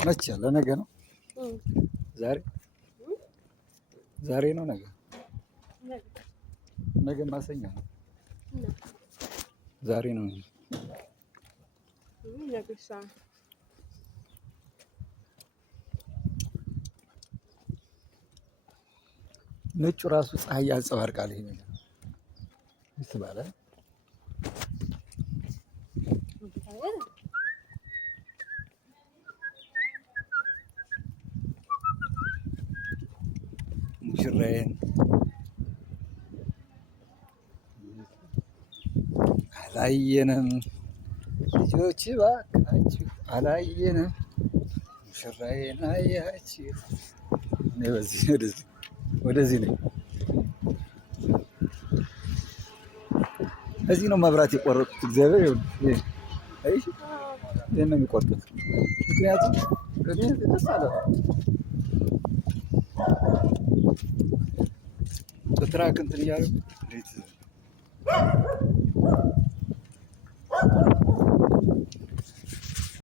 መቼ ለነገ ነው? ዛሬ ነው ነገ? ነገ ማሰኛ ነው። ዛሬ ነው። ነጩ ራሱ ፀሐይ ያንጸባርቃል። ይሄ ነገር ይስባል። ሙሽራዬን አላየንም፣ ልጆች እባካችሁ አላየንም፣ ሙሽራዬን አያችሁ። እኔ በዚህ ወደዚህ ነኝ። እዚህ ነው መብራት የቆረጡት። እግዚአብሔር ይሄን ነው የሚቆርጡት። ምክንያቱም እኔ ደስ አለ በትራክ እንትን እያሉ እንዴት